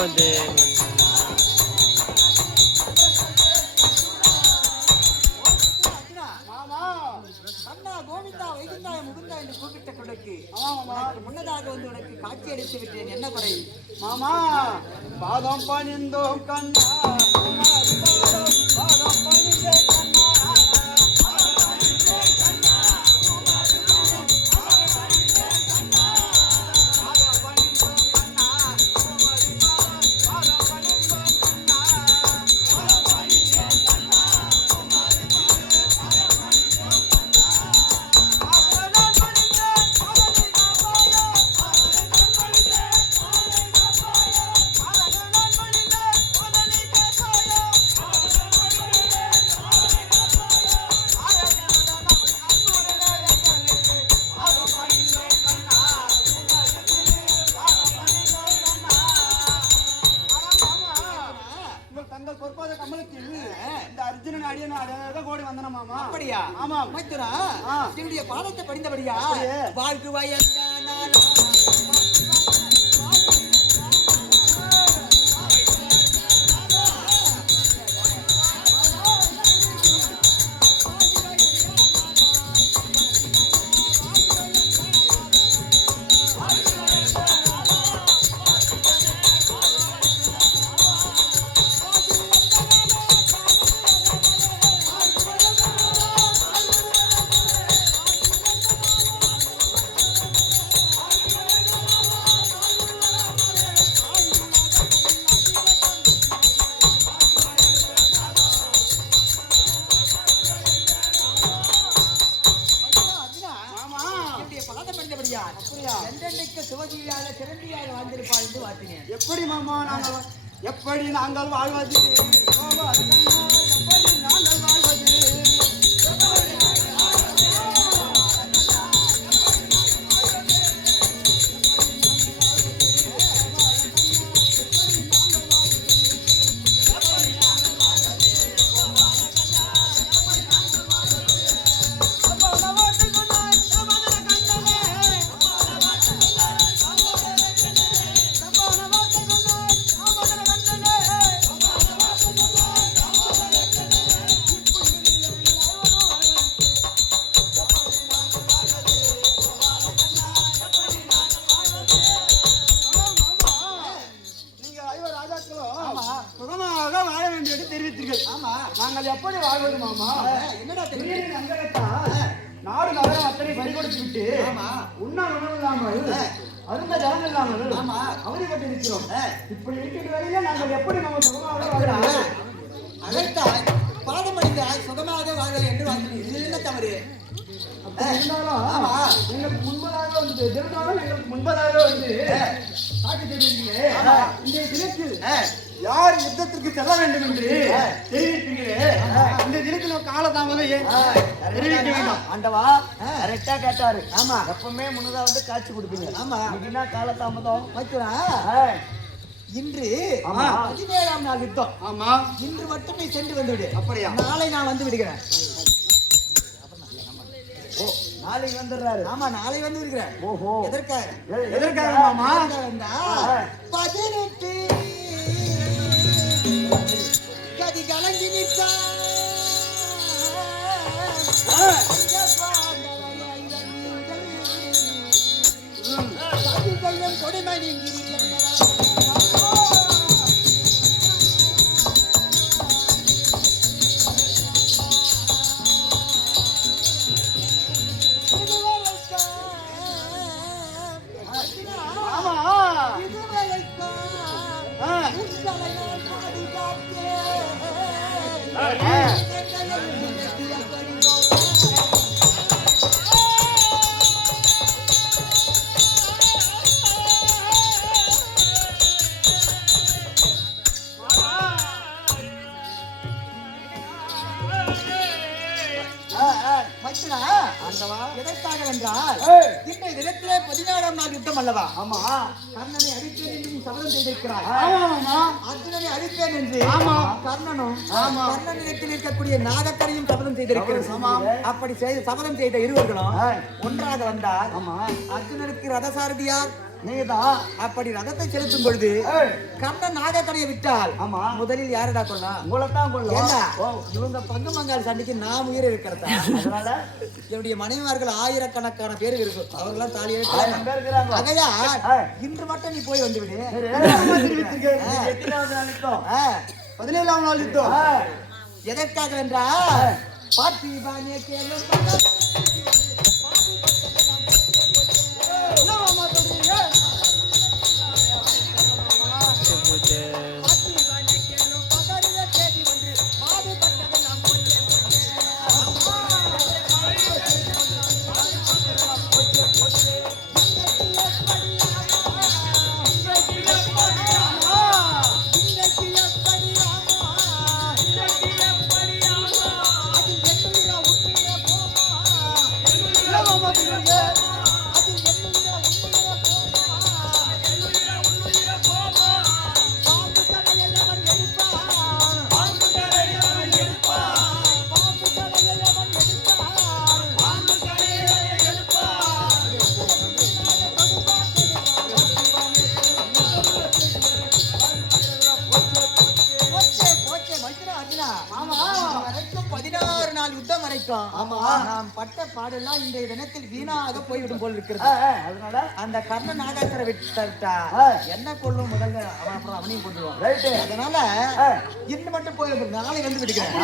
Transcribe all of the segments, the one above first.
வந்தேன் முன்னதாக வந்து உனக்கு காட்சி அளித்து விட்டேன். என்ன குறை மாமா? பாதம் பணிந்தோம் கண்ணா, பாதம் பணிந்தே கண்ணா, அப்படியா? ஆமா மைத்துரா, என்னுடைய பாதத்தை படிந்தபடியா வாழ்க்கை எப்படி மாமா எப்படி நாங்கள் வாழ்வது? எப்படி நாங்கள் வாழ்வது? நாங்கள் எப்படி வாழ்வது மாமா? என்னடா நாடு நகரம் அத்தனை பறிகொடுத்து விட்டு உண்ணா உணவு இல்லாமல் அருந்த ஜலம் இல்லாமல் அவதிப்பட்டு இருக்கிறோம். இப்படி இருக்கின்ற வரையில நாங்கள் எப்படி நம்ம சுகமாக அழைத்தாய் பாதம் அடைந்தாய் சுகமாக வாழ என்று வாழ்க்கை இதில் என்ன தவறு? இருந்தாலும் எங்களுக்கு முன்பதாக வந்து இருந்தாலும் எங்களுக்கு முன்பதாக வந்து காட்சி தெரிவிக்கிறீங்களே. இந்த தினத்தில் யார் யுத்தத்திற்கு செல்ல வேண்டும் என்று தெரிவிக்கிறீர்களே, இந்த தினத்தில் காலதாமதம் ஏன் தெரிவிக்க வேண்டாம்? ஆண்டவா கரெக்டா கேட்டாரு. ஆமா, எப்பவுமே முன்னதா வந்து காட்சி கொடுப்பீங்க. ஆமா, என்ன காலதாமதம் வைக்கிறேன். இன்று 17ஆம் நாள் யுத்தம். ஆமா, இன்று மட்டும் நீ சென்று வந்து விடு. அப்படியா? நாளை நான் வந்து விடுகிறேன். ஓ, நாளைக்கு வந்துடுறாரு. ஆமா, நாளை வந்து விடுகிறேன். ஓஹோ, எதற்காக மாமா? 18 கதி கலங்கி நிற்க கொடுமை எதற்காக என்றால் இன்றைய தினத்திலே 17ஆம் நாள் யுத்தம் அல்லவா? ஆமா, கர்ணனை அழிப்பேன் என்று நீ சபதம் செய்திருக்கிறாய். அர்ஜுனனை அழிப்பேன் என்று கர்ணனும் கர்ணனிடத்தில் இருக்கக்கூடிய நாகக்கரையும் சபதம் செய்திருக்கிறது. அப்படி சபதம் செய்த இருவர்களும் ஒன்றாக வந்தார். அர்ஜுனனுக்கு ரதசாரதியார், நீங்கதான். அப்படி ரதத்தை செலுத்தும் பொழுது கர்ணன் நாகக்கரையை விட்டால் ஆமா. முதலில் யாரடா கொள்ளலாம்? உங்களைத்தான் கொள்ளும். ஏண்டா இவங்க பங்கு மங்காள் சண்டைக்கு நான் உயிர் இருக்கிறதா? அதனால என்னுடைய மனைவிமார்கள் ஆயிரக்கணக்கான பேர் இருக்கும். அவர்களாம் தாலி 1000 பேர் இருக்கிறாங்க. அதையா இன்று மட்டும் நீ போய் வந்து விடு. எத்தனாவது நாள் யுத்தம்? 17ஆம் நாள் யுத்தம். எதற்காக என்றால் பாட்டி பாணிய கேளும் நாம் பட்ட பாடெல்லாம் இந்த தினத்தில் வீணாக போய்விடும் போல் இருக்கிறது. அதனால அந்த கர்ண நாகாக்கரை விட்டா என்ன கொள்ளும் முதல்ல அவன் அப்புறம் அவனையும் கொண்டுருவான். அதனால இன்று மட்டும் போய் நாளை வந்து விடுக்கிறேன்.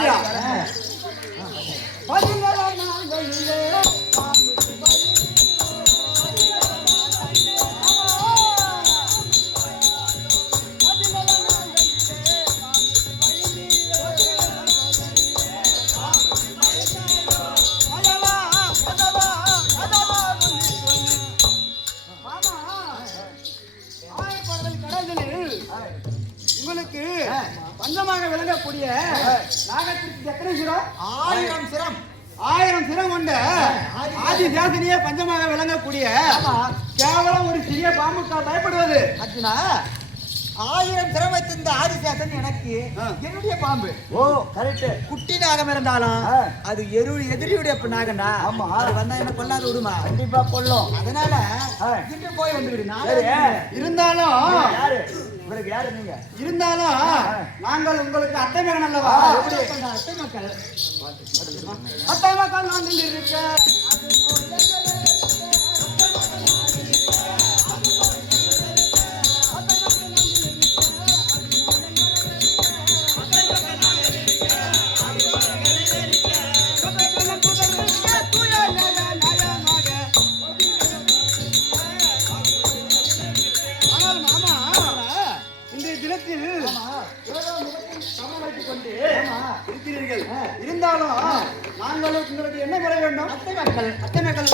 உங்களுக்கு பஞ்சமாக விளங்கக்கூடிய நாகத்திற்கு எத்தனை சிரம்? 1000 சிரம். 1000 சிரம் கொண்ட ஆதிசேஷனியே பஞ்சமாக விளங்கக்கூடிய கேவலம் ஒரு சிறிய பாம்புக்கா பயப்படுவது? அர்ஜுனா 1000 சிரம் வைத்திருந்த ஆதிசேஷன் எனக்கு என்னுடைய பாம்பு. ஓ கரெக்ட். குட்டி நாகம் இருந்தாலும் அது எதிரியுடைய நாகண்டா. ஆமா. அது வந்தா என்ன கொல்லாத விடுமா? கண்டிப்பா கொல்லும். அதனால இன்று போய் வந்துவிடு. இருந்தாலும் யாரு இவருக்கு யாரு நீங்க? இருந்தாலும் நாங்கள் உங்களுக்கு அத்தை மகன் அல்லவா? அத்தை மக்கள் அத்தை மக்கள் நான் இருக்க இருந்தாலும் நாங்களும் உங்களுக்கு என்ன முறை வேண்டும்? அத்தை மக்கள்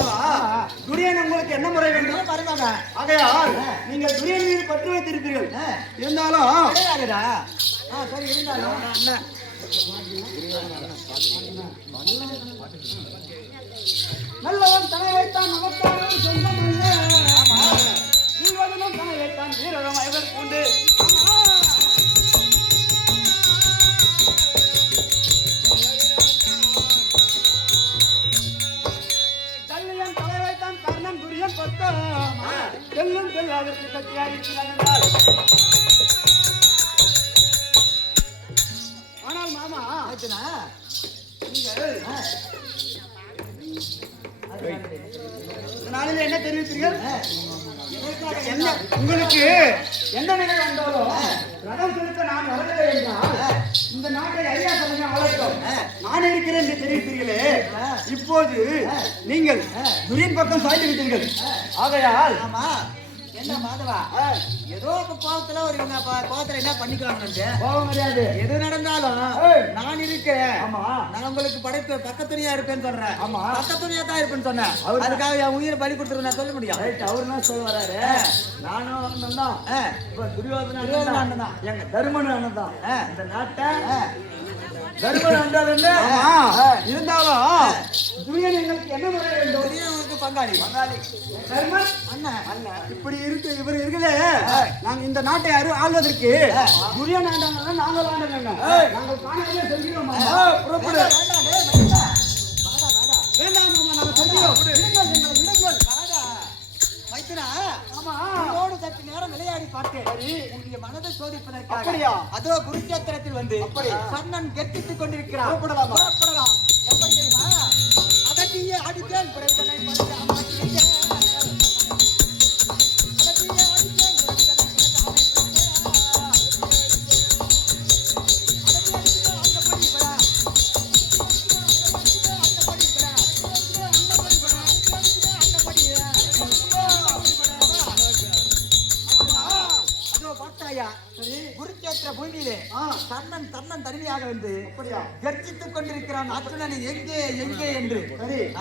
துரியன் உங்களுக்கு என்ன முறை வேண்டும்? வருவாங்க. ஆகையால் நீங்கள் துரியன் மீது பற்று வைத்திருப்பீர்கள். இருந்தாலும் சரி இருந்தாலும் நல்லவன் தனை வைத்தான் நமக்கான சொந்தம் வீரனும் தனை வைத்தான் வீரரும் ஐவர் உண்டு. செல்லும் செல்லாதற்கு சக்தியாயிருக்கிறார். ஆனால் மாமா நாளில் என்ன தெரிவித்தீர்கள்? என்ன உங்களுக்கு எந்த நிலை வந்தாலும் ரதம் செலுத்த நான் வரவில்லை என்றால் இந்த நாட்டை ஐயா சொல்லுங்க வளர்த்தோம் நான் இருக்கிறேன் என்று தெரிவித்தீர்களே. இப்போது நீங்கள் துரியன் பக்கம் சாய்ந்து விட்டீர்கள். ஆகையால் என்ன மாதவா ஏதோ கோபத்துல ஒரு கோபத்துல என்ன பண்ணிக்குவாங்க? கோபம் கிடையாது. எது நடந்தாலும் நான் இருக்கேன். ஆமா நான் உங்களுக்கு படைப்பு பக்கத்துணையா இருப்பேன்னு சொல்றேன். ஆமா பக்கத்துணையா தான் இருப்பேன்னு சொன்னேன். அதுக்காக என் உயிரை பலி கொடுத்துருவேன் நான் சொல்ல முடியும். அவரு என்ன சொல்ல வராரு? நானும் அண்ணன் தான். துரியோதன அண்ணன் தான். எங்க தருமன் அண்ணன் தான். இந்த நாட்டை தருமன் அண்ணன் இருந்தாலும் துரியன் எங்களுக்கு என்ன முறை வேண்டும்? துரியனுக்கு பங்காளி தருமன் அண்ணன் இப்படி இருக்கு. இவர் இருக்கல நாங்க இந்த நாட்டை ஆள்வதற்கு துரியன் ஆண்டாங்க. நாங்கள் ஆண்டாங்க. நாங்கள் காணவே செல்கிறோம். புறப்படு. வேண்டாம் நாங்கள் செல்கிறோம். மைத்துனா ஆமா சரி. உன்னுடைய மனதை சோதிப்பதற்காக அப்படியா? அதோ குருச்சேத்திரத்தில் வந்து அப்படி. கர்ணன் கெர்ச்சித்துக் கொண்டிருக்கிறான். புறப்படலாமா? புறப்படலாம். எப்படி தெரியுமா? அகத்தியே அடித்தேன் பிறந்தனை படுத்தாமா கிழித்தேன். அகத்தியே அடித்தேன் பிறந்தனை படுத்தாமா குருச்சேத்திர பூமியிலே கர்ணன் தன்னன் தனிமையாக வந்து கர்ஜித்துக் கொண்டிருக்கிறான். அர்ஜுனனை எங்கே எங்கே என்று.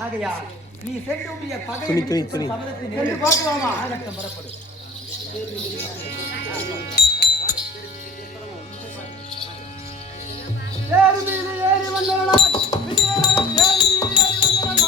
ஆகையால் நீ சென்று உடைய பகை சபதத்தை சென்று பார்க்கலாமா? ஆகட்டும், புறப்படு. ஏறு மீது ஏறி வந்தவனா விஜயநகரம் ஏறி மீது ஏறி வந்தவனா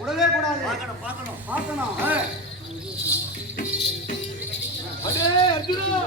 உடவே கூடாது. பார்க்கணும். அடே அர்ஜுனா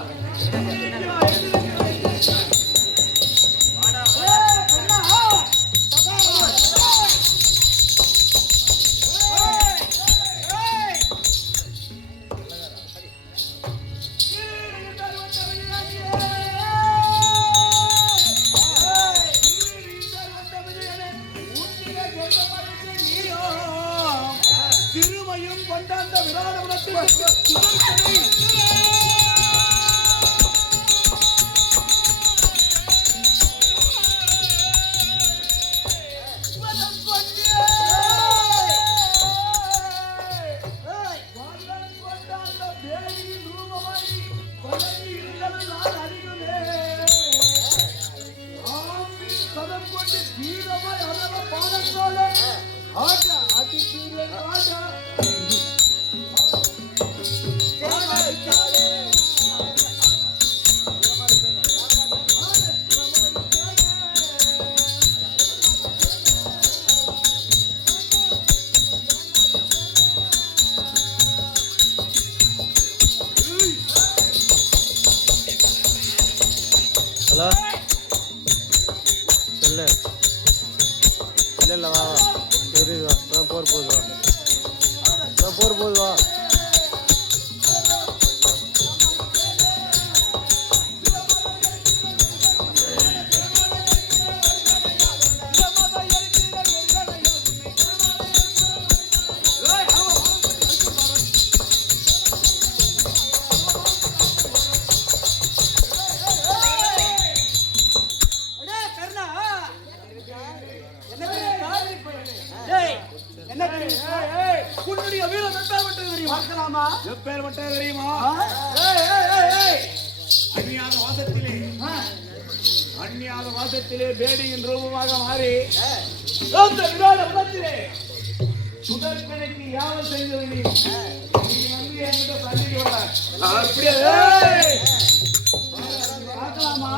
திருமையும் கொண்டாந்த விராடபுரத்தில் ஹலோ சொல்லு இல்லை வா வா சரி வா நான் போர் போகுது வா நான் போர் போகுது வா உன்னுடைய வீரம் எப்பேற்பட்டது தெரியுமா? பார்க்கலாமா? எப்பேற்பட்டது தெரியுமா? அந்நியாத வாசத்திலே பேடியின் ரூபமாக மாறி அந்த விராட குலத்திலே சுடற்கணைக்கு யாவல் செய்தது நீ வந்து என்கிட்ட சந்திக்கு வர அப்படியே பார்க்கலாமா?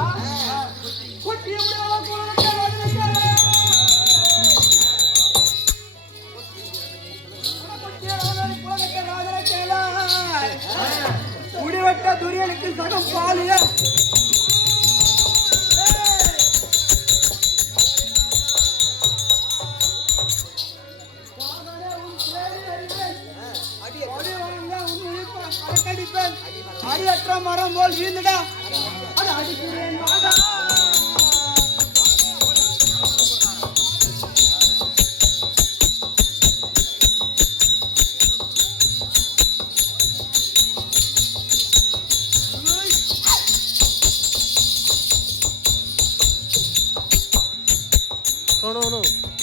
குட்டிய முடிவெட்ட துரியனுக்கு சகம் பாலிய அடியற்ற மரம் போல் வீழ்ந்துடா அது அடிக்கிறேன் no.